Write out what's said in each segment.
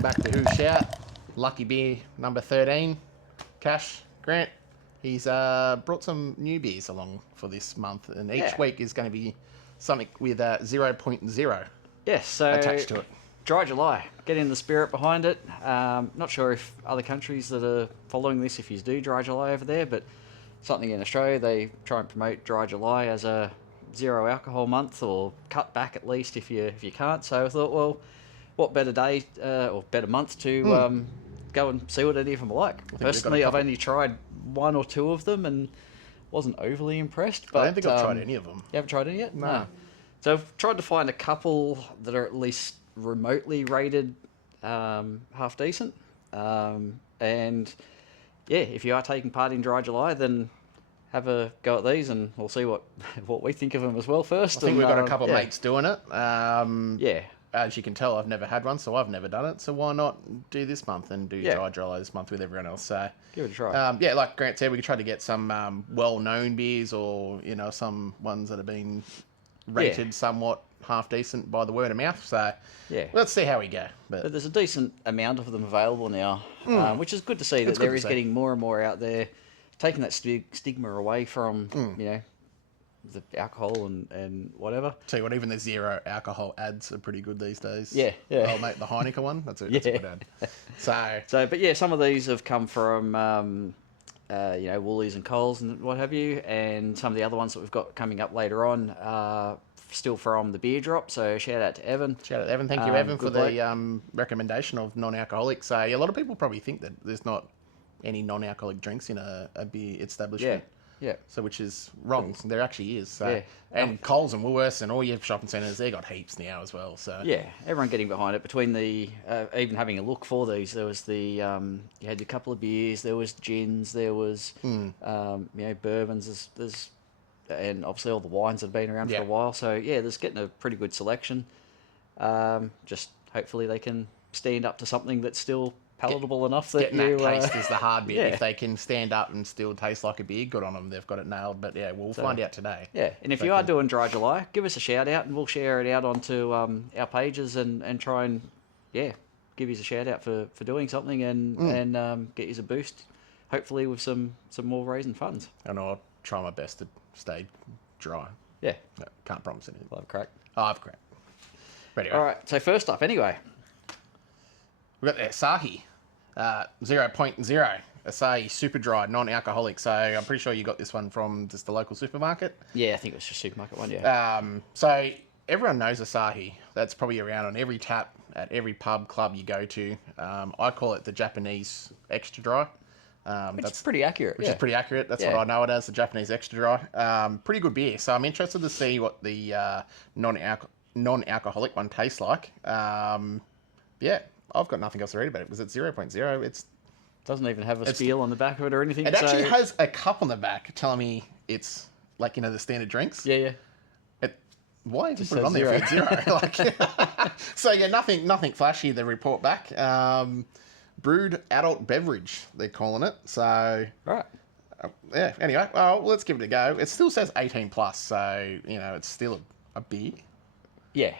welcome back to Who Shout. Lucky beer number 13. Cash, Grant, he's brought some new beers along for this month, and each week is going to be something with 0.0 attached to it. Dry July, getting the spirit behind it. Not sure if other countries that are following this, if you do Dry July over there, but something in Australia, they try and promote Dry July as a zero alcohol month, or cut back at least if you can't. So I thought, well, what better day or better month to go and see what any of them are like. Personally, I've only tried one or two of them and wasn't overly impressed. But I don't think I've tried any of them. You haven't tried any yet? No. So I've tried to find a couple that are at least remotely rated half decent. And yeah, if you are taking part in Dry July, then have a go at these, and we'll see what we think of them as well first. I think we've got a couple of mates doing it. Yeah. As you can tell, I've never had one, so I've never done it. So why not do this month and do Dry July this month with everyone else? So give it a try. Yeah, like Grant said, we could try to get some well-known beers, or some ones that have been rated somewhat half decent by the word of mouth. So let's see how we go. But there's a decent amount of them available now, which is good to see that there is getting more and more out there, taking that stigma away from the alcohol and whatever. Tell you what, even the zero alcohol ads are pretty good these days. Yeah. Oh, mate, the Heineken one, that's a good ad. But yeah, some of these have come from Woolies and Coles and what have you, and some of the other ones that we've got coming up later on are still from the Beer Drop. So shout out to Evan. Thank you, Evan, for the recommendation of non-alcoholic. So a lot of people probably think that there's not any non-alcoholic drinks in a beer establishment. Yeah. So which is wrong. There actually is. So, and Coles and Woolworths and all your shopping centres, they got Heaps now as well. So yeah, everyone getting behind it. Between the even having a look for these, there was the you had a couple of beers, there was gins, there was bourbons, there's and obviously all the wines have been around for a while. So yeah, there's getting a pretty good selection. Just hopefully they can stand up to something that's still palatable enough that getting that taste is the hard bit. If they can stand up and still taste like a beer, good on them. They've got it nailed. But yeah, we'll find out today. Yeah, and if you are doing Dry July, give us a shout out and we'll share it out onto our pages and try and give you a shout out for doing something and get you a boost, hopefully with some more raising funds. And I'll try my best to stay dry. Yeah. No, can't promise anything. I've cracked. I've cracked. Anyway. All right, so first up anyway. We've got the Asahi 0.0 Asahi Super Dry non-alcoholic. So I'm pretty sure you got this one from just the local supermarket. Yeah, I think it was just supermarket one. Yeah. So everyone knows Asahi. That's probably around on every tap at every pub club you go to. I call it the Japanese extra dry. Which is pretty accurate. Which is pretty accurate. That's what I know it as, the Japanese extra dry. Pretty good beer. So I'm interested to see what the non-alcoholic one tastes like. I've got nothing else to read about it because it's 0.0. It doesn't even have a spiel on the back of it or anything. It actually has a cup on the back telling me it's like, the standard drinks. Yeah. Why even put it on there if it's zero? So yeah, nothing flashy. The report back. Brewed adult beverage, they're calling it. So right. Anyway, let's give it a go. It still says 18 plus, so it's still a beer. Yeah.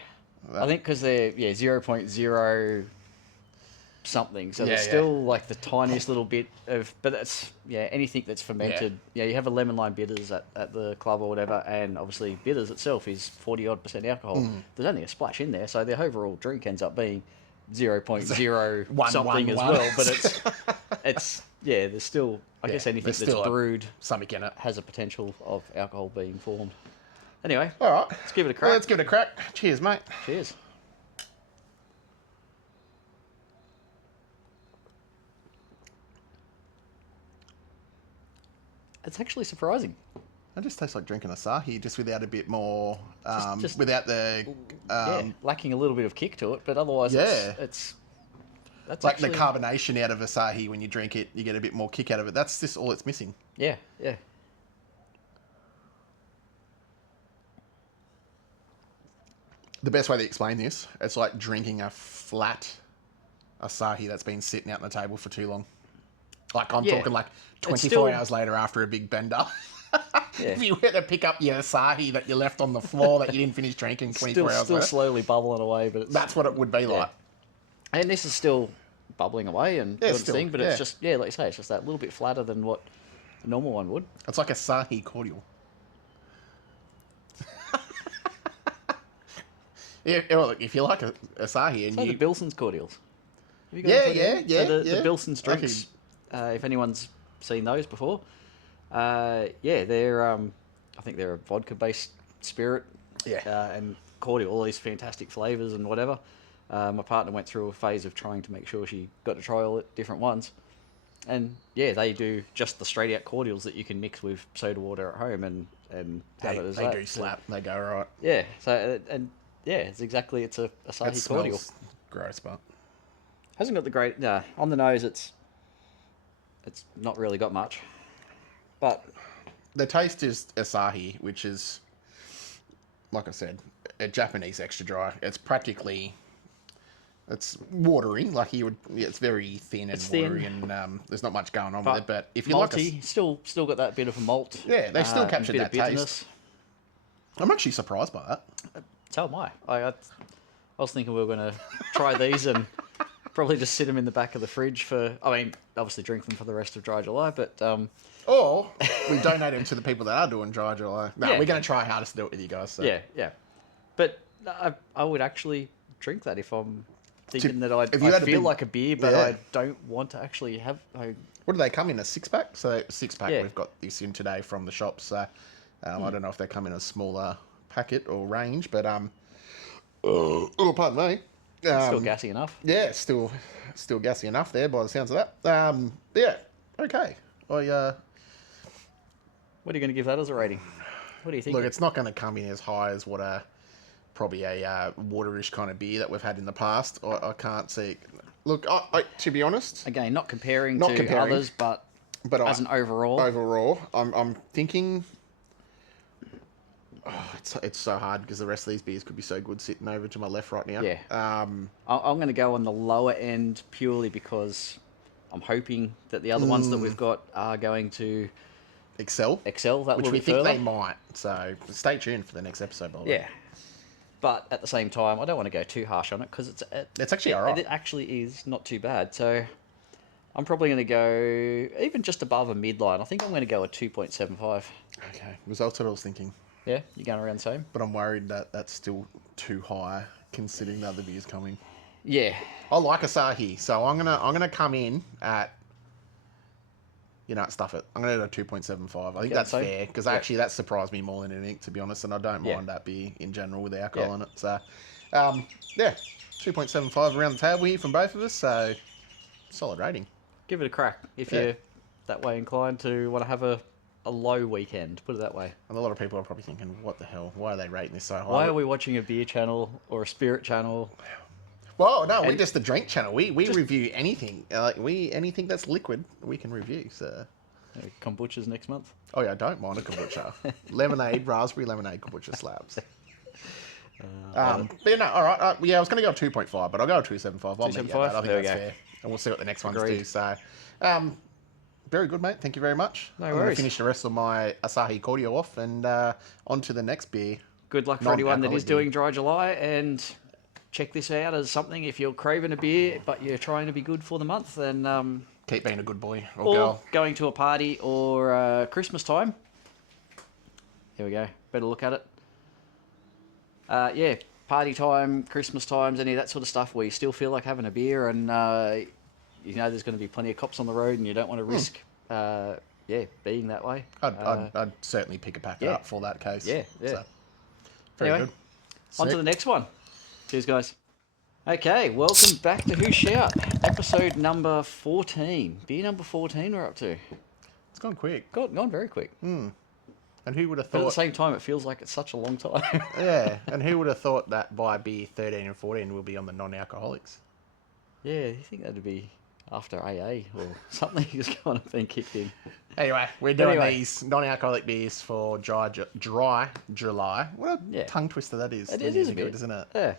I think because they're 0.0 something, so there's still like the tiniest little bit of, but that's anything that's fermented. You have a lemon lime bitters at the club or whatever, and obviously bitters itself is 40% alcohol. There's only a splash in there, so the overall drink ends up being 0.0 something as well. But it's there's still I guess anything that's brewed something in it has a potential of alcohol being formed. Anyway, all right, let's give it a crack. Let's give it a crack. Cheers, mate. Cheers. It's actually surprising. It just tastes like drinking Asahi, just without a bit more, without the... lacking a little bit of kick to it, but otherwise that's like actually... the carbonation out of Asahi, when you drink it, you get a bit more kick out of it. That's just all it's missing. Yeah. The best way to explain this, it's like drinking a flat Asahi that's been sitting out on the table for too long. Like I'm talking like 24 hours later after a big bender. If you were to pick up your Asahi that you left on the floor that you didn't finish drinking 24 hours later. Still slowly bubbling away, but that's what it would be like. And this is still bubbling away and doing its still, thing, but yeah. it's just, like you say, it's just that little bit flatter than what a normal one would. It's like Asahi cordial. Yeah, well, look, if you like Asahi and So you... the Bilson's cordials. Have you Yeah, got yeah, yeah. So the yeah. Bilson's drinks, if anyone's seen those before, they're I think they're a vodka-based spirit. Yeah. And cordial, all these fantastic flavours and whatever. My partner went through a phase of trying to make sure she got to try all different ones. And yeah, they do just the straight out cordials that you can mix with soda water at home and have it as They that. do slap. They go right. Yeah. So it's a Asahi cordial. Smells gross, but Hasn't got the great on the nose. It's not really got much, but the taste is Asahi, which is, like I said, a Japanese extra dry. It's practically, it's watery. Like you would, it's very thin and watery, and there's not much going on with it. But if you malty, like, still got that bit of a malt. Yeah, they still captured bit that of bitterness. taste. I'm actually surprised by that. So am I. I was thinking we were going to try these and probably just sit them in the back of the fridge for. I mean, obviously drink them for the rest of Dry July, but or we donate them to the people that are doing Dry July. No, Yeah. we're going to try hardest to do it with you guys. So. yeah. But I would actually drink that if I'm thinking that I if you had a feel big- like a beer, but Yeah. I don't want to actually have. What do they come in, a 6-pack? So 6-pack, Yeah. we've got this in today from the shop. So I don't know if they come in a smaller packet or range, but oh, pardon me. It's still gassy enough. Yeah, still gassy enough there by the sounds of that. Yeah, okay. What are you going to give that as a rating? What do you think? Look, it's not going to come in as high as what probably a waterish kind of beer that we've had in the past. I can't see. Look, to be honest, Again, not comparing to others, but as an overall, I'm thinking. Oh, it's so hard because the rest of these beers could be so good sitting over to my left right now. Yeah. I'm going to go on the lower end purely because I'm hoping that the other ones that we've got are going to excel that which little we bit think further. they might. So stay tuned for the next episode, by the way. Yeah. But at the same time, I don't want to go too harsh on it because It's actually all right. It actually is not too bad. So I'm probably going to go even just above a midline. I think I'm going to go a 2.75. Okay, results what I was thinking. Yeah, you're going around the same? But I'm worried that that's still too high considering the other beers coming. Yeah. I like Asahi, so I'm gonna come in at, stuff it. I'm gonna do a 2.75. I think that's fair because actually that surprised me more than anything, to be honest, and I don't mind that beer in general with the alcohol in it. So, 2.75 around the table here from both of us. So, solid rating. Give it a crack if you're that way inclined to want to have a low weekend, put it that way. And a lot of people are probably thinking, what the hell? Why are they rating this so high? Why are we watching a beer channel or a spirit channel? Well, no, we're just a drink channel. We review anything. Anything that's liquid, we can review. So, Kombuchas next month. oh yeah, I don't mind a kombucha. Lemonade, raspberry lemonade kombucha slaps. But no, all right. I was going to go 2.5, but I'll go 2.75. I'll meet you at that. I think There we that's go. fair. And we'll see what the next ones Agreed. do. So, very good, mate. Thank you very much. No I'm going to worries. finish the rest of my Asahi cordial off and on to the next beer. Good luck for anyone that Non-alcoholic is doing Dry July, and check this out as something if you're craving a beer but you're trying to be good for the month, and Keep being a good boy or or girl. going to a party or Christmas time. Here we go. Better look at it. Party time, Christmas times, any of that sort of stuff where you still feel like having a beer, and there's going to be plenty of cops on the road, and you don't want to risk being that way. I'd certainly pick a packet up for that case. Yeah. So, very Anyway, good. on to Sick. the next one. Cheers, guys. Okay, welcome back to Who Shout, episode number 14. Beer number 14 we're up to. It's gone quick. Gone very quick. And who would have But at the thought? same time, it feels like it's such a long time. Yeah, and who would have thought that by beer 13 and 14 will be on the non-alcoholics? Yeah, you think that'd be after AA or something is kind of been kicked in. Anyway, we're doing these non-alcoholic beers for dry July. What a tongue twister that is. It is a bit, isn't it? Yeah.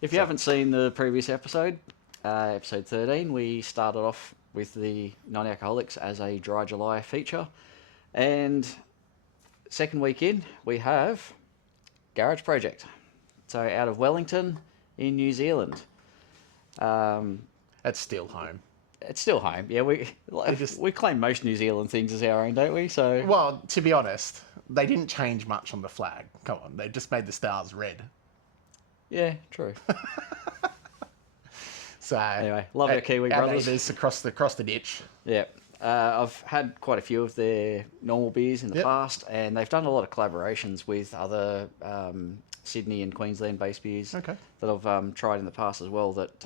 If you haven't seen the previous episode, episode 13, we started off with the non-alcoholics as a Dry July feature. And second week in, we have Garage Project. So out of Wellington in New Zealand. It's still home. It's still home. Yeah, we claim most New Zealand things as our own, don't we? So Well, to be honest, they didn't change much on the flag. Come on, they just made the stars red. yeah, true. So Anyway, love our Kiwi our brothers. neighbours across the ditch. Yeah. I've had quite a few of their normal beers in the Yep. past, and they've done a lot of collaborations with other Sydney and Queensland-based beers Okay. that I've tried in the past as well that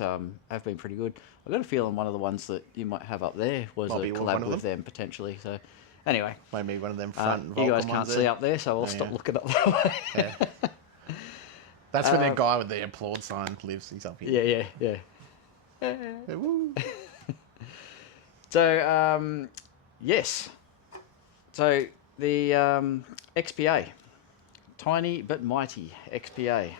have been pretty good. I've got a feeling one of the ones that you might have up there was Might a be one collab of with them potentially. So, anyway, Maybe one of them front. you guys Vulcan can't ones see there. up there, so I'll stop yeah. looking up that way. Yeah. That's where the guy with the applaud sign lives. He's up here. yeah. Yeah, woo. So, yes. So, the XPA. Tiny but mighty XPA.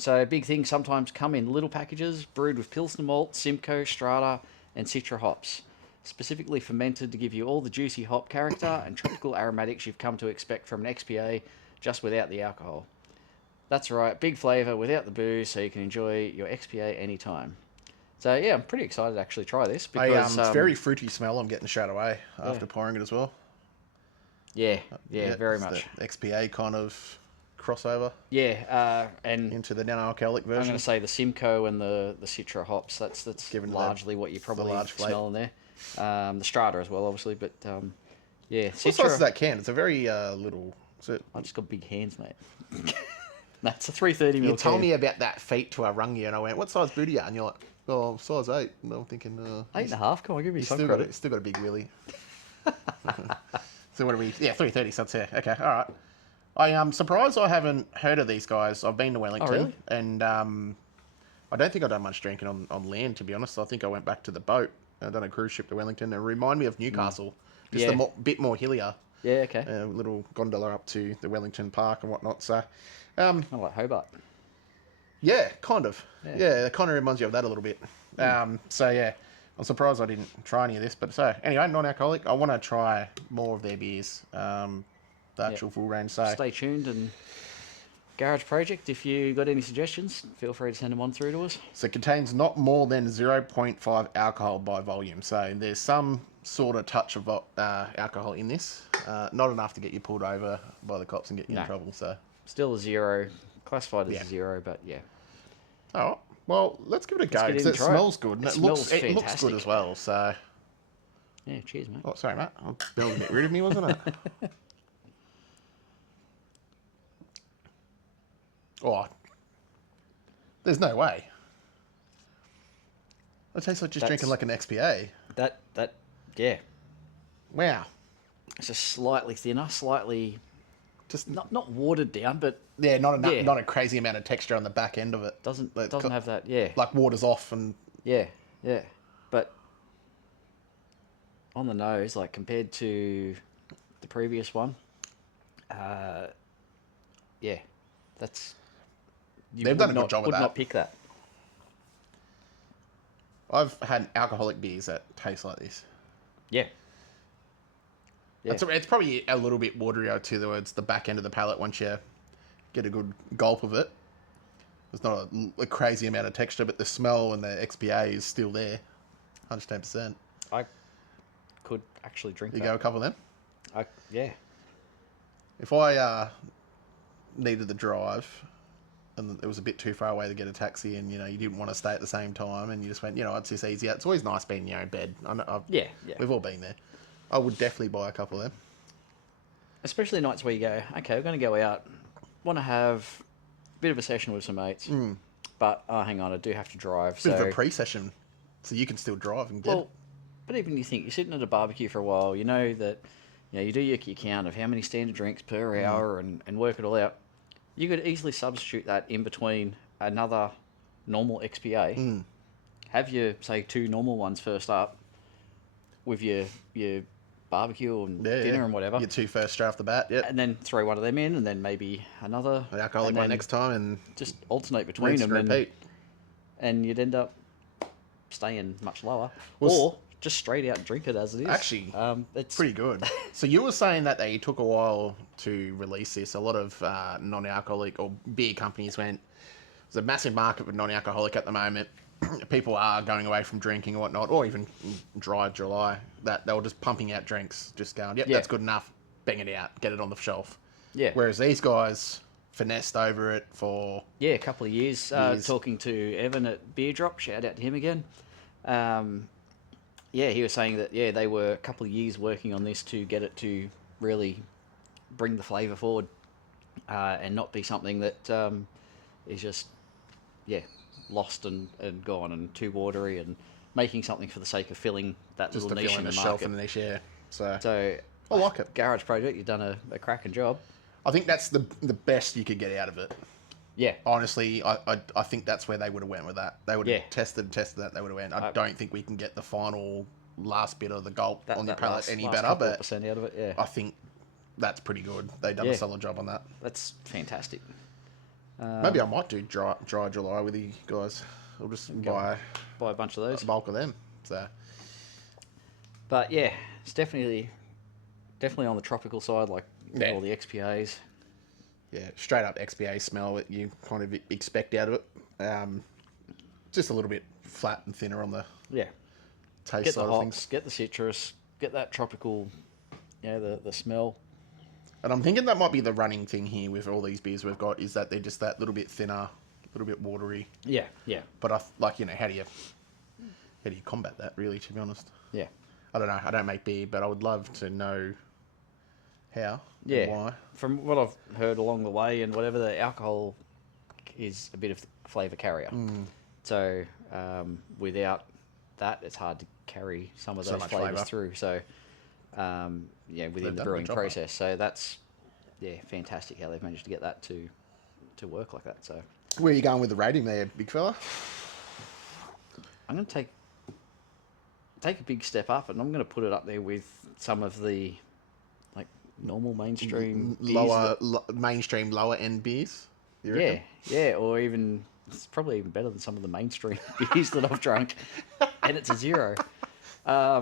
So, big things sometimes come in little packages, brewed with Pilsner malt, Simcoe, Strata, and Citra hops. Specifically fermented to give you all the juicy hop character and tropical aromatics you've come to expect from an XPA, just without the alcohol. That's right, big flavour without the booze, so you can enjoy your XPA anytime. So yeah, I'm pretty excited to actually try this because It's very fruity smell. I'm getting straight away after pouring it as well. yeah, very it's much. The XPA kind of crossover Yeah, and into the non-alcoholic version. I'm going to say the Simcoe and the Citra hops. That's Giving largely what you probably large flake. smell in there. The Strata as well, obviously, but yeah, What size is that can? It's a very little. Is it? I just got big hands, mate. That's a 330 ml. You told me about that feet to Arungi, and I went, "What size booty are you?" And you're like, "Oh, size 8." And I'm thinking, 8.5. Come on, give me He's some still got credit. still got a big willy. So what are we? Yeah, 330. So that's okay. All right. I am surprised I haven't heard of these guys. I've been to Wellington, really? and I don't think I've done much drinking on land. To be honest, I think I went back to the boat. I've done a cruise ship to Wellington. It reminded me of Newcastle, just Yeah. bit more hillier. Yeah, okay. A little gondola up to the Wellington Park and whatnot. So, I like Hobart. yeah, kind of. Yeah. Yeah, it kind of reminds you of that a little bit. So yeah, I'm surprised I didn't try any of this. But so anyway, non-alcoholic. I want to try more of their beers. The actual full range. So Stay tuned and Garage Project. If you got any suggestions, feel free to send them on through to us. So it contains not more than 0.5 alcohol by volume. So there's some sort of touch of alcohol in this. Not enough to get you pulled over by the cops and get you in trouble. So Still a 0, classified as a 0, but yeah. all right. Well, let's give it a go get in because and it try smells good and It it looks smells good fantastic. as well. So Yeah, cheers, mate. oh, sorry, mate. That was a bit rude of me, wasn't it? Oh, there's no way. It tastes like just drinking like an XPA. That, yeah. Wow. It's just slightly thinner, slightly Just not watered down, but yeah, not Yeah. not a crazy amount of texture on the back end of it. doesn't Like, have that. Yeah, like water's off and yeah. But on the nose, like compared to the previous one, yeah, that's They've done a good job of would that. not pick that. I've had alcoholic beers that taste like this. Yeah. Yeah. It's probably a little bit waterier towards the back end of the palate once you get a good gulp of it. There's not a crazy amount of texture, but the smell and the XPA is still there, 110%. I could actually drink You that. go a couple of them. Yeah. If I needed the drive and it was a bit too far away to get a taxi and, you didn't want to stay at the same time and you just went, it's just easier. It's always nice being in your own bed. Yeah. We've all been there. I would definitely buy a couple of them. Especially nights where you go, okay, we're going to go out, want to have a bit of a session with some mates, but, hang on, I do have to drive. Bit of a pre-session so you can still drive and get it. But even you think, you're sitting at a barbecue for a while, you know that, you do your count of how many standard drinks per hour and work it all out. You could easily substitute that in between another normal XPA. Have your, say, 2 normal ones first up with your barbecue and dinner and whatever. Your 2 first straight off the bat, yep. And then throw one of them in and then maybe another. The alcoholic one next time and just alternate between rinse them. and repeat. And you'd end up staying much lower. Or just straight out and drink it as it is. Actually, it's pretty good. So you were saying that they took a while to release this. A lot of non-alcoholic or beer companies went, there's a massive market for non-alcoholic at the moment. people are going away from drinking or whatnot, or even dry July, that they were just pumping out drinks, just going, yep, that's good enough, bang it out, get it on the shelf. Yeah. Whereas these guys finessed over it for... Yeah, a couple of years. Talking to Evan at Beer Drop, shout out to him again. Yeah, he was saying that, they were a couple of years working on this to get it to really bring the flavour forward and not be something that is just, lost and gone and too watery, and making something for the sake of filling that just little niche in the shelf market. in the niche, yeah. So I like it. Garage Project, you've done a cracking job. I think that's the best you could get out of it. Yeah. Honestly, I think that's where they would have went with that. They would have tested that. They would have went. I don't think we can get the final last bit of the gulp on the palate any better, but % out of it, yeah. I think that's pretty good. They've done a solid job on that. That's fantastic. Maybe I might do dry July with you guys. I'll just buy a bunch of those. A bulk of them. So, but yeah, it's definitely on the tropical side, like all the XPAs. Yeah, straight up XPA smell that you kind of expect out of it. Just a little bit flat and thinner on the taste Get side the of hops, things. get the citrus, get that tropical, the smell. And I'm thinking that might be the running thing here with all these beers we've got, is that they're just that little bit thinner, a little bit watery. Yeah. But how do you combat that, really, to be honest? Yeah. I don't know. I don't make beer, but I would love to know how Yeah. and why. From what I've heard along the way and whatever, the alcohol is a bit of flavour carrier. So without that, it's hard to carry some of those flavours through. So within the brewing process. So that's fantastic how they've managed to get that to work like that. So where are you going with the rating there, big fella? I'm going to take a big step up, and I'm going to put it up there with some of the normal mainstream mainstream lower end beers. You yeah, reckon? or even it's probably even better than some of the mainstream beers that I've drunk, and it's a 0. I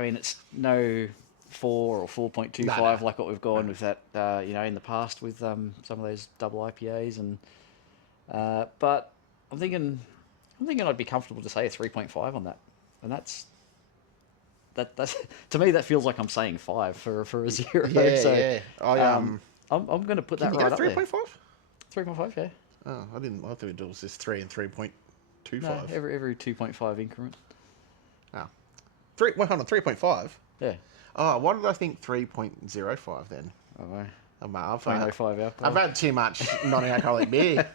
mean, it's no 4 or 4.25 like what we've gone with that, in the past with some of those double IPAs, and but I'm thinking I'd be comfortable to say a 3.5 on that, and that's to me that feels like I'm saying 5 for a 0. Yeah, so, yeah. I'm going to put that right up there. 3.5? 3.5, yeah. Oh, I thought it was just 3 and 3.25. No, every 2.5 increment. Oh. Hold on, 3.5? Yeah. Oh, why did I think 3.05 then? Oh, I've 0.05 alcohol. I've had too much non-alcoholic beer.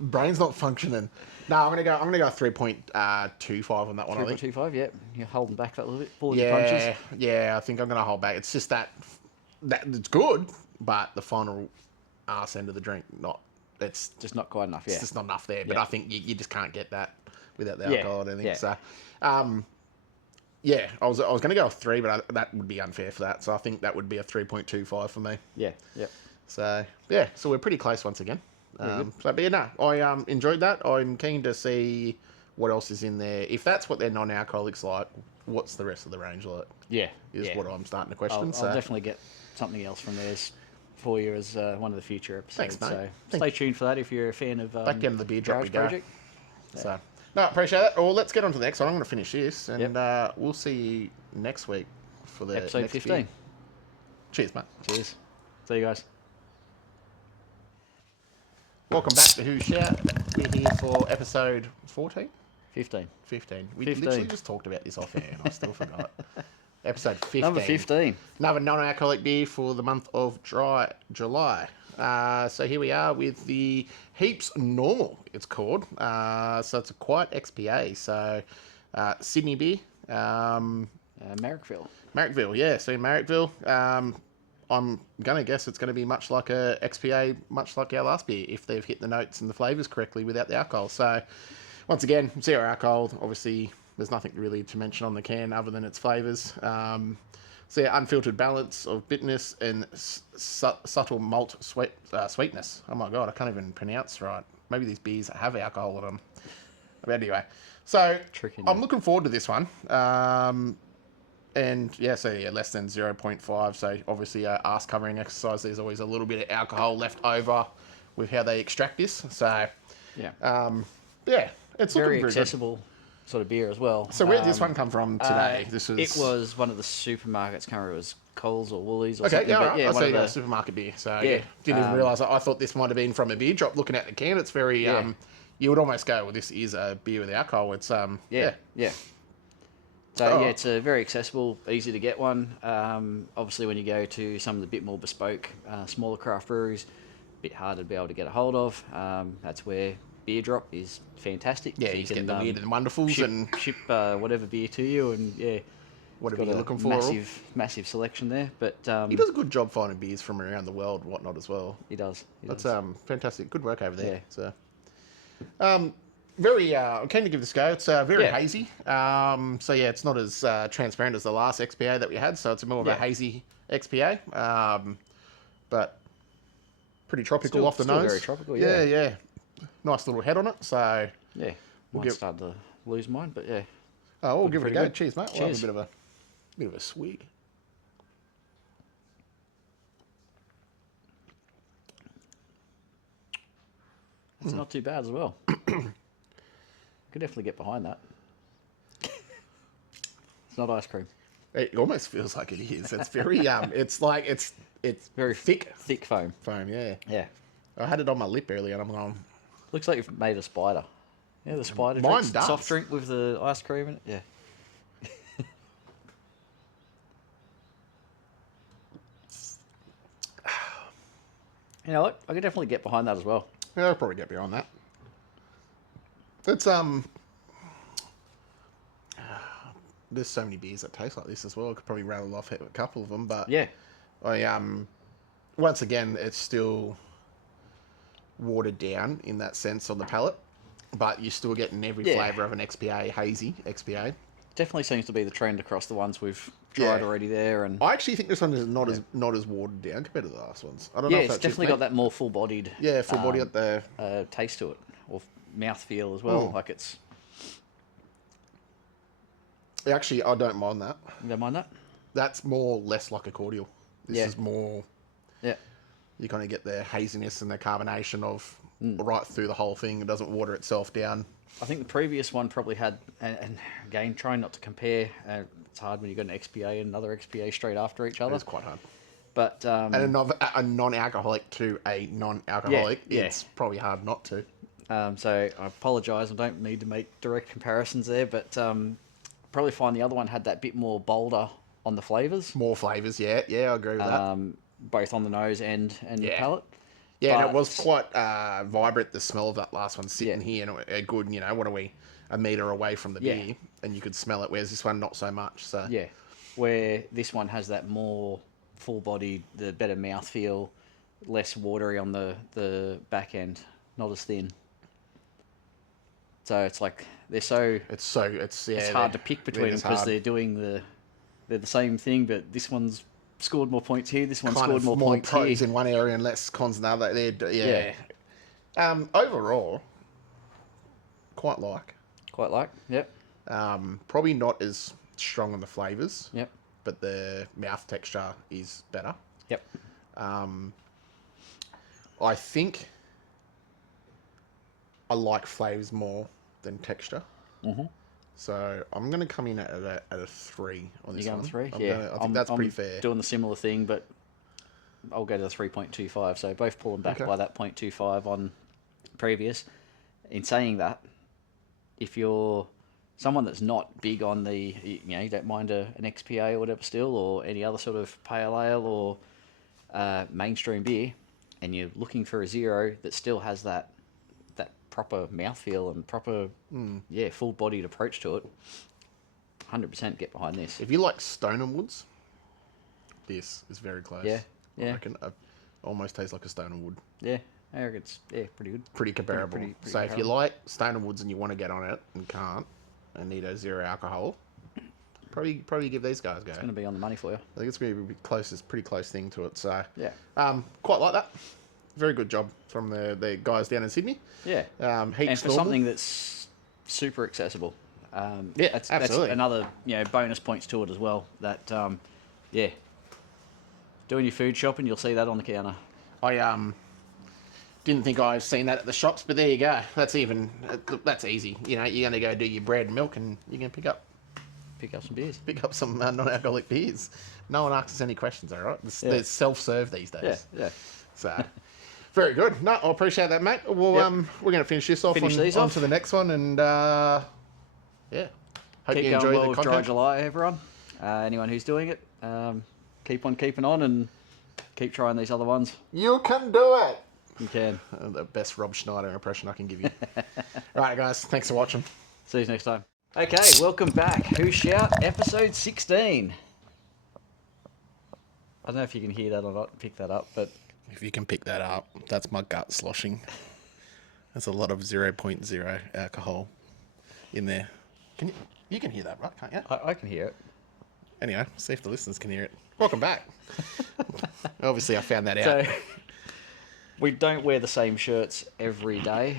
Brain's not functioning. No, I'm gonna go 3.25 on that one. 3.25, yeah. You're holding back that little bit, pulling your punches. Yeah, I think I'm gonna hold back. It's just that it's good, but the final arse end of the drink, it's just not quite enough. Yeah, it's just not enough there. But I think you just can't get that without the alcohol. I don't think so. Yeah, I was going to go with 3, but that would be unfair for that. So I think that would be a 3.25 for me. Yeah, yep. So we're pretty close once again. I enjoyed that. I'm keen to see what else is in there. If that's what their non-alcoholics like, what's the rest of the range like? Yeah, is what I'm starting to question. I'll definitely get something else from theirs for you as one of the future episodes. Thanks, mate. So stay tuned for that if you're a fan of back into the beer drop we go. Project. So. No, appreciate that. Well, let's get on to the next one. I'm going to finish this, and we'll see you next week for the episode next 15. Beer. Cheers, mate. Cheers. See you guys. Welcome back to Who Shout. We're here for episode 14? 15. 15. We literally just talked about this off air, and I still forgot. Episode 15. Number 15. Another non-alcoholic beer for the month of July. So here we are with the Heaps Normal, it's called. So it's a quiet XPA. So Sydney beer. Marrickville. Marrickville, yeah. So in Marrickville, I'm going to guess it's going to be much like a XPA, much like our last beer, if they've hit the notes and the flavours correctly without the alcohol. So once again, 0 alcohol. Obviously, there's nothing really to mention on the can other than its flavours. So yeah, unfiltered balance of bitterness and subtle malt sweetness. Oh my God, I can't even pronounce right. Maybe these beers have alcohol in them. But anyway, so I'm looking forward to this one. And less than 0.5. So obviously, arse covering exercise. There's always a little bit of alcohol left over with how they extract this. So Yeah. Yeah, it's Very looking very accessible sort of beer as well. good. So where did this one come from today? It was one of the supermarkets. Can't remember if it was Coles or Woolies or Okay, something. yeah, But right. yeah, I one see of the supermarket beer. So Yeah, didn't even realise. I thought this might have been from a beer drop. Looking at the can, it's very. Yeah. You would almost go, well, this is a beer with alcohol. It's yeah. So Oh. yeah, it's a very accessible, easy to get one. Obviously, when you go to some of the bit more bespoke, smaller craft breweries, a bit harder to be able to get a hold of. That's where Beer Drop is fantastic. Yeah, So you get the weird and wonderfuls ship whatever beer to you, and yeah, whatever got you're a looking for. massive selection there. But He does a good job finding beers from around the world, and whatnot as well. He does. That's fantastic. Good work over there. Yeah. So, very keen to give this a go. It's very Yeah. hazy. So yeah, it's not as transparent as the last XPA that we had. So it's more of a hazy XPA. But pretty tropical off the still nose. very tropical, Yeah. Nice little head on it. So Yeah, might start to lose mine, but yeah. we'll give it a pretty go. good. Cheers, mate. We'll Cheers. have a bit of a swig. It's not too bad as well. Could definitely get behind that. It's not ice cream. It almost feels like it is. It's very it's like it's Very thick thick foam. foam. Yeah. Yeah. I had it on my lip earlier, and I'm going. Looks like you've made a spider. Yeah, the spider Mine drinks, does. soft drink with the ice cream in it. Yeah. You know what? I could definitely get behind that as well. Yeah, I'll probably get beyond that. It's there's so many beers that taste like this as well. I could probably rattle off a couple of them, but Yeah. I once again, it's still watered down in that sense on the palate, but you're still getting every flavour of an XPA hazy XPA. Definitely seems to be the trend across the ones we've tried already there, and I actually think this one is not as watered down compared to the last ones. I don't know if it's that's definitely got that more full-bodied full body at the taste to it, or mouthfeel as well. Like it's. Actually, I don't mind that. You don't mind that? That's more less like a cordial. This is more. Yeah. You kind of get the haziness and the carbonation of right through the whole thing. It doesn't water itself down. I think the previous one probably had, and again, trying not to compare. It's hard when you got an XPA and another XPA straight after each other. It's quite hard. But And a non-alcoholic to a non-alcoholic, it's probably hard not to. so I apologise. I don't need to make direct comparisons there, but probably find the other one had that bit more bolder on the flavours. More flavours, yeah, I agree with that. Both on the nose and the palate. Yeah, and But- it was quite vibrant, the smell of that last one sitting here, and a good, what are we, a metre away from the beer, and you could smell it, whereas this one, not so much. So Yeah, where this one has that more full-bodied, the better mouthfeel, less watery on the back end, not as thin. So it's like it's hard to pick between them because they're the same thing, but this one's scored more points here. This one scored more points pros here. in one area and less cons in the other. Overall, quite like. Quite like. Yep. Probably not as strong on the flavours. Yep. But the mouth texture is better. Yep. I think I like flavours more than texture. Mm-hmm. So I'm going to come in at a 3 on this You're one. going 3? I think that's pretty fair. Doing the similar thing, but I'll go to the 3.25. So both pulling back by that 0.25 on previous. In saying that, if you're someone that's not big on the, you don't mind an XPA or whatever still, or any other sort of pale ale or mainstream beer, and you're looking for a zero that still has that proper mouthfeel and proper, full-bodied approach to it, 100% get behind this. If you like Stone and Woods, this is very close. Yeah. I reckon it almost tastes like a Stone and Wood. Yeah, I reckon it's pretty good. Pretty comparable. Pretty So if you like Stone and Woods and you want to get on it and can't, and need a zero alcohol, probably give these guys a go. It's going to be on the money for you. I think it's going to be pretty close thing to it. So Yeah. Quite like that. Very good job from the guys down in Sydney. Yeah. Heaps And for normal. something that's super accessible. That's absolutely. another bonus points to it as well. That doing your food shopping, you'll see that on the counter. I Didn't think I've seen that at the shops, but there you go. That's easy. You know, you're going to go do your bread and milk, and you can pick up some beers. Pick up some non-alcoholic beers. No one asks us any questions, all right? They're self-serve these days. Yeah. So, very good. No, I appreciate that, mate. Well, we're going to finish this off on to the next one, and yeah. Hope Keep you going enjoy well the with content. Dry July, everyone. Anyone who's doing it, keep on keeping on and keep trying these other ones. You can do it. You can. The best Rob Schneider impression I can give you. Right, guys. Thanks for watching. See you next time. Okay, welcome back. Who Shout, episode 16. I don't know if you can hear that or not, pick that up, but... If you can pick that up, that's my gut sloshing. There's a lot of 0.0 alcohol in there. You can hear that, right? Can't you? I can hear it. Anyway, see if the listeners can hear it. Welcome back. Obviously, I found that out. So, we don't wear the same shirts every day.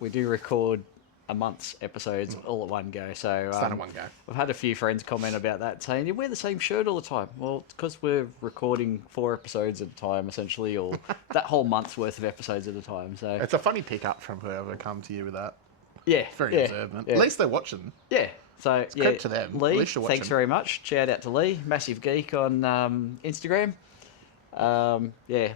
We do record a month's episodes all at one go. So It's done at one go. We've had a few friends comment about that, saying, you wear the same shirt all the time. Well, it's because we're recording 4 episodes at a time, essentially, or that whole month's worth of episodes at a time. So It's a funny pick-up from whoever come to you with that. yeah, Very observant. yeah. At least they're watching. Yeah. So credit to them. At Lee, least you're thanks watching. very much. Shout out to Lee, massive geek on Instagram.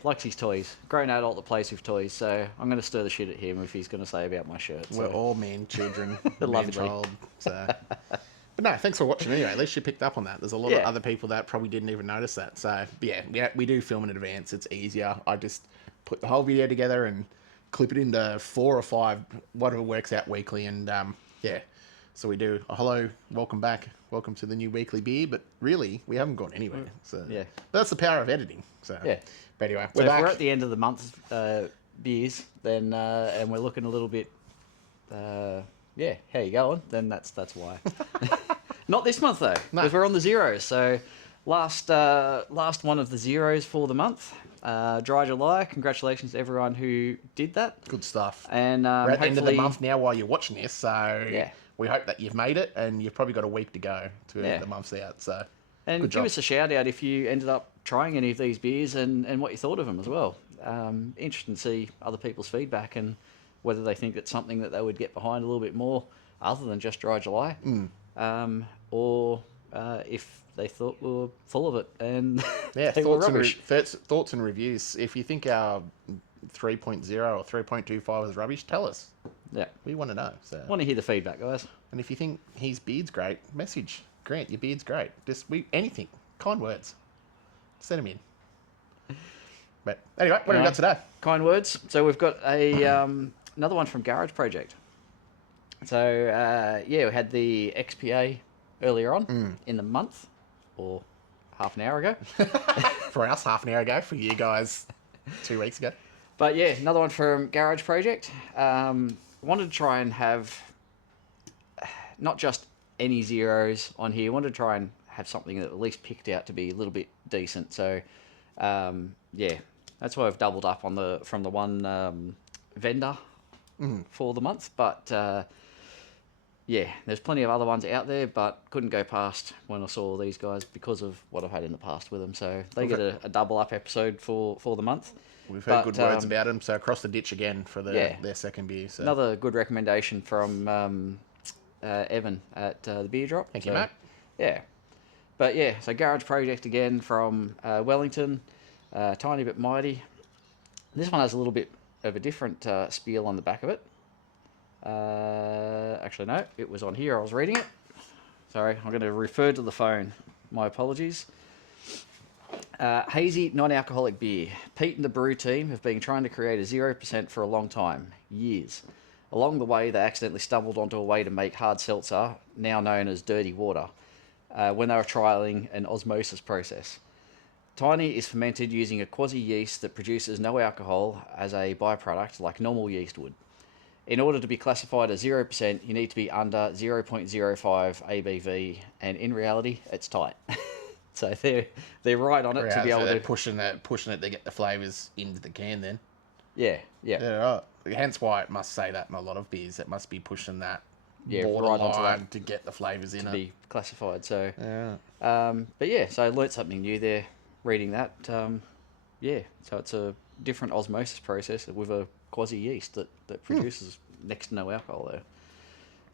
Likes his toys. Grown adult that plays with toys. So I'm going to stir the shit at him if he's going to say about my shirt. We're all men, children, Lovely. child. So. But no, thanks for watching anyway. At least you picked up on that. There's a lot of other people that probably didn't even notice that. So yeah, we do film in advance. It's easier. I just put the whole video together and clip it into 4 or 5, whatever works out weekly. And so we do a hello, welcome back, welcome to the new weekly beer. But really, we haven't gone anywhere. So Yeah. But that's the power of editing. So Yeah. But anyway, So we're if back. we're at the end of the month's beers, then and we're looking a little bit, how you going? Then that's why. Not this month though, No. because we're on the zeros. So last one of the zeros for the month. Dry July. Congratulations to everyone who did that. Good stuff. And We're at the end of the hopefully- month now while you're watching this, so we hope that you've made it, and you've probably got a week to go to the month's out. So, and good give job. us a shout out if you ended up trying any of these beers and what you thought of them as well. Interesting to see other people's feedback and whether they think it's something that they would get behind a little bit more other than just Dry July, or if they thought we were full of it and they were rubbish. Thoughts and reviews. If you think our 3.0 or 3.25 is rubbish, tell us. Yeah, We want to know. So, want to hear the feedback, guys. and if you think his beard's great, message Grant. Your beard's great. Anything, kind words. Send them in. But anyway, what have we got today? Kind words. So we've got a another one from Garage Project. So we had the XPA earlier on in the month, or half an hour ago. For us, half an hour ago. For you guys, 2 weeks ago. But yeah, another one from Garage Project. Wanted to try and have not just any zeros on here. Wanted to try and have something that at least picked out to be a little bit decent. So that's why I've doubled up on from the one vendor for the month. But there's plenty of other ones out there, but couldn't go past when I saw these guys because of what I've had in the past with them. So they get a double up episode for the month. We've heard good words about them, so across the ditch again for their second beer. So. Another good recommendation from Evan at the Beer Drop. Thank you, mate. Yeah. But so Garage Project again from Wellington, Tiny But Mighty. This one has a little bit of a different spiel on the back of it. Actually, no, it was on here. I was reading it. Sorry, I'm going to refer to the phone. My apologies. Hazy non-alcoholic beer. Pete and the brew team have been trying to create a 0% for a long time, years. Along the way, they accidentally stumbled onto a way to make hard seltzer, now known as dirty water, when they were trialling an osmosis process. Tiny is fermented using a quasi yeast that produces no alcohol as a byproduct like normal yeast would. In order to be classified as 0%, you need to be under 0.05 ABV, and in reality, it's tight. So they're right on it to be able to pushing it. They get the flavors into the can. Then yeah. Right. Hence why it must say that in a lot of beers. It must be pushing that borderline right onto that to get the flavors in to it. be classified. So Yeah. but so I learnt something new there reading that. yeah, so it's a different osmosis process with a quasi yeast that produces next to no alcohol there.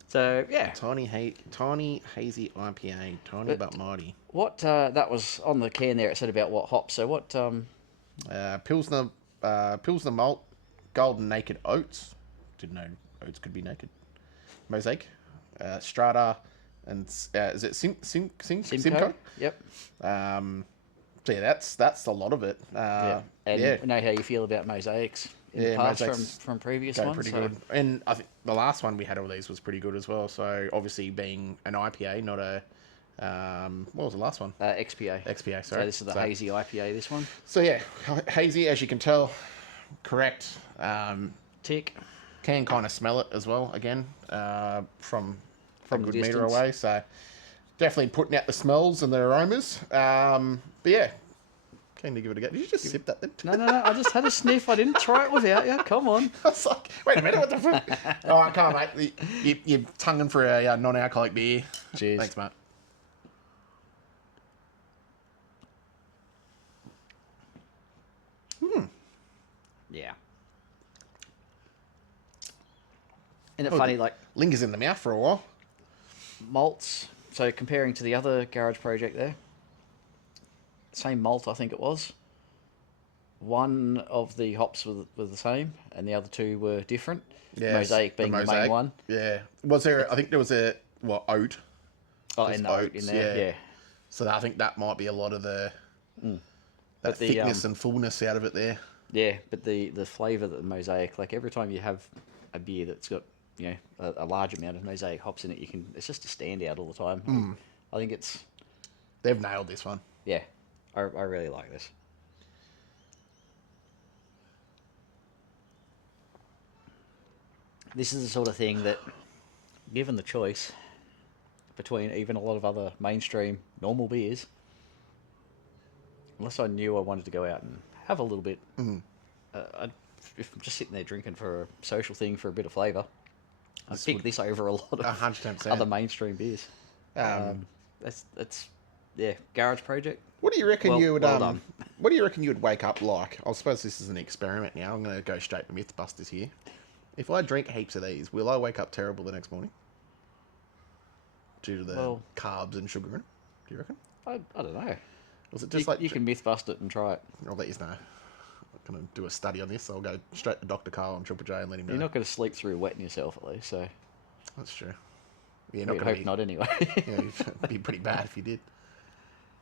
So yeah, Tiny hazy IPA, tiny but mighty. what that was on the can there. It said about what hops. So what? Pilsner malt, golden naked oats. Didn't know oats could be naked. Mosaic, strata, and is it Simcoe? Yep. So yeah, that's a lot of it. Yeah. And yeah, we know how you feel about mosaics in the past from previous ones. Pretty good. And I think the last one we had of these was pretty good as well. So obviously being an IPA, not a what was the last one? XPA. XPA, sorry. So this is the hazy IPA. This one. So yeah, hazy, as you can tell, correct. Tick. Can kind of smell it as well. Again, from a good meter distance. away. So definitely putting out the smells and the aromas. But yeah, keen to give it a go. Did you just sip that then? No. I just had a sniff. I didn't try it without you. Come on. I was like, wait a minute, what the fuck? Oh, I can't, mate. You're tonguing for a non-alcoholic beer. Cheers. Thanks, mate. Yeah. Isn't it funny, like Lingers in the mouth for a while. malts? So comparing to the other garage project there, same malt I think it was. One of the hops were the same, and the other two were different. Yes, Mosaic being the main one. Yeah. Was there? I think there was oat. Oh, and the oat in there. Yeah. So I think that might be a lot of that But the, thickness and fullness out of it there. Yeah, but the flavour that the mosaic, like every time you have a beer that's got a large amount of mosaic hops in it, it's just a standout all the time. I think They've nailed this one. Yeah, I really like this. This is the sort of thing that, given the choice between even a lot of other mainstream normal beers, unless I knew I wanted to go out and have a little bit, if I'm just sitting there drinking for a social thing for a bit of flavour, I'd pick this over a lot of 110%. other mainstream beers. That's garage project. What do you reckon you would well done. What do you reckon you would wake up like? I suppose this is an experiment now. I'm going to go straight to Mythbusters here. If I drink heaps of these, will I wake up terrible the next morning? Due to the carbs and sugar in it? Do you reckon? I don't know. Was it just you can mythbust it and try it. I'll let you know. I'm going to do a study on this. I'll go straight to Dr. Carl on Triple J and let him know. You're not going to sleep through wetting yourself at least, so. That's true. Yeah, I hope not anyway. Yeah, it'd be pretty bad if you did.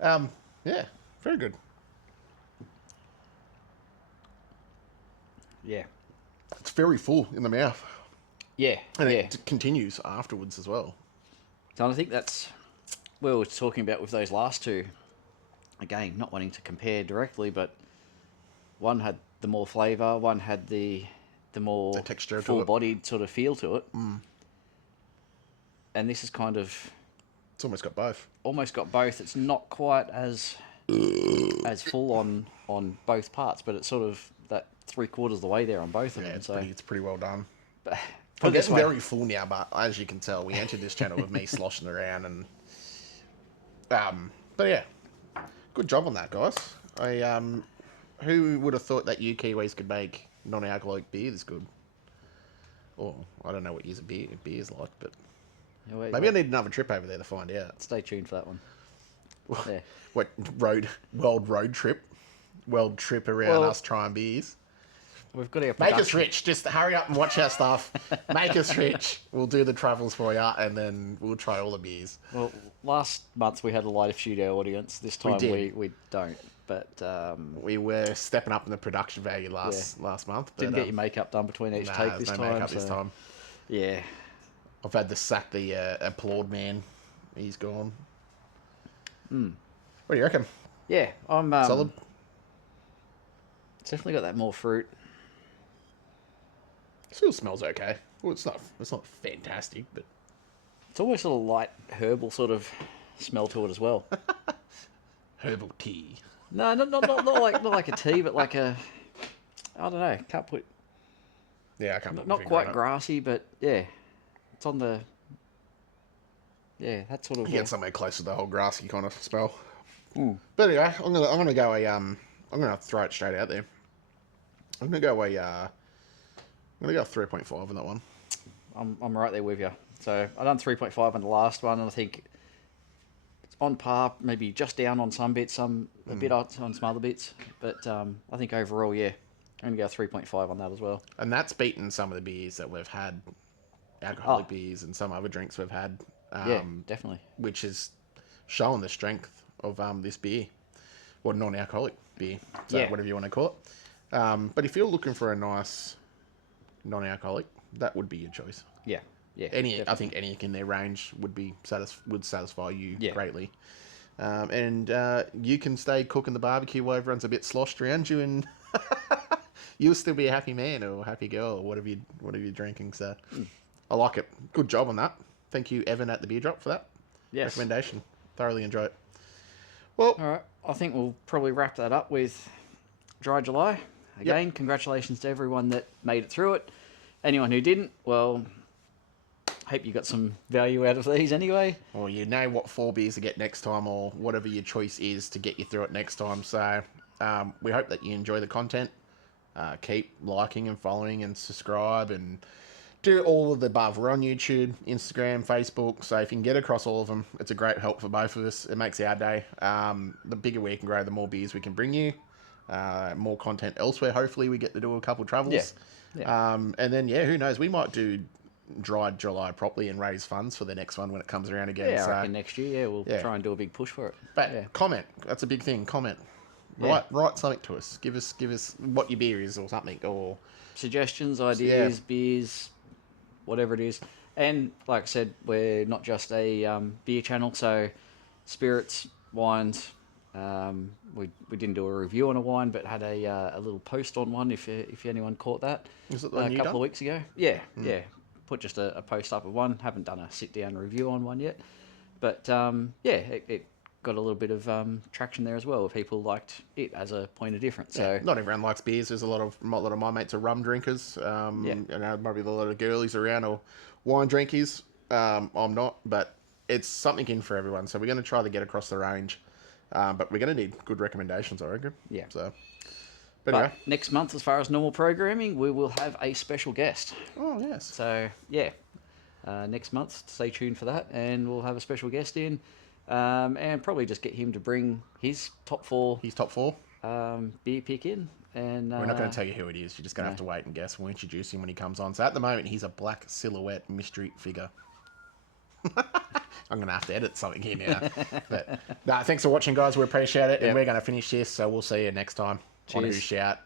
Yeah, very good. Yeah. It's very full in the mouth. Yeah, And it continues afterwards as well. So I think that's we were talking about with those last two. Again, not wanting to compare directly, but one had the more flavour, one had the more The texture to it. full-bodied sort of feel to it. And this is kind of It's almost got both. It's not quite as full on both parts, but it's sort of that 3/4 of the way there on both of them. It's pretty well done. But I'm getting very full now, but as you can tell, we entered this channel with me sloshing around and but yeah, good job on that, guys. Who would have thought that you Kiwis could make non-alcoholic beer this good? Or I don't know what years of beer's like, but maybe I need another trip over there to find out. Stay tuned for that one. Yeah. What world trip around us trying beers. We've got our Make us rich. Just hurry up and watch our stuff. Make us rich. We'll do the travels for you, and then we'll try all the beers. Well, last month we had a live studio audience. This time we don't. But we were stepping up in the production value last month. But, didn't get your makeup done between each take this time. Makeup this time. Yeah. I've had to sack the applaud man. He's gone. What do you reckon? Yeah, I'm Solid. It's definitely got that more fruit. Still smells okay. Well, it's not fantastic, but It's almost a little light herbal sort of smell to it as well. herbal tea. No, not like a tea, but like I don't know. Can't put. Yeah, I can't. Not quite grassy, but yeah, it's on the. Yeah, that sort of. You get somewhere close to the whole grassy kind of smell. But anyway, I'm gonna go I'm gonna throw it straight out there. I'm gonna go 3.5 on that one. I'm right there with you. So I done 3.5 on the last one, and I think it's on par, maybe just down on some bits, a bit on some other bits. But I think overall, yeah, I'm gonna go 3.5 on that as well. And that's beaten some of the beers that we've had, alcoholic beers and some other drinks we've had. Yeah, definitely. Which is showing the strength of this beer, or non-alcoholic beer, so whatever you want to call it. But if you're looking for a nice non-alcoholic, that would be your choice. Yeah, yeah. I think any in their range would satisfy you greatly. And you can stay cooking the barbecue while everyone's a bit sloshed around you, and you'll still be a happy man or a happy girl or whatever you're drinking. So I like it. Good job on that. Thank you, Evan, at the Beer Drop, for that recommendation. Thoroughly enjoy it. Well, all right. I think we'll probably wrap that up with Dry July. Again, congratulations to everyone that made it through it. Anyone who didn't, well, hope you got some value out of these anyway. Or you know what 4 beers to get next time, or whatever your choice is to get you through it next time. So we hope that you enjoy the content. Keep liking and following and subscribe and do all of the above. We're on YouTube, Instagram, Facebook. So if you can get across all of them, it's a great help for both of us. It makes our day. The bigger we can grow, the more beers we can bring you. More content elsewhere. Hopefully we get to do a couple travels. And then, who knows? We might do Dry July properly and raise funds for the next one when it comes around again. I reckon next year, we'll try and do a big push for it. But comment. That's a big thing. Comment. Write something to us. Give us what your beer is or something, or suggestions, ideas, beers, whatever it is. And like I said, we're not just a beer channel, so spirits, wines. We didn't do a review on a wine, but had a little post on one. If anyone caught that, was it a couple of weeks ago? Yeah. Put just a post up of one. Haven't done a sit down review on one yet, but it got a little bit of traction there as well. People liked it as a point of difference. So not everyone likes beers. There's a lot of my mates are rum drinkers. Maybe a lot of girlies around or wine drinkers. I'm not, but it's something in for everyone. So we're going to try to get across the range. But we're going to need good recommendations, I reckon. Yeah. So, but anyway. Next month, as far as normal programming, we will have a special guest. Oh, yes. So, next month, stay tuned for that. And we'll have a special guest in. And probably just get him to bring his top 4. His top 4? Beer pick in. And we're not going to tell you who it is. You're just going to have to wait and guess. We'll introduce him when he comes on. So at the moment, he's a black silhouette mystery figure. I'm going to have to edit something here now. But thanks for watching, guys. We appreciate it. And we're going to finish this. So we'll see you next time. Cheers. On Who Shout.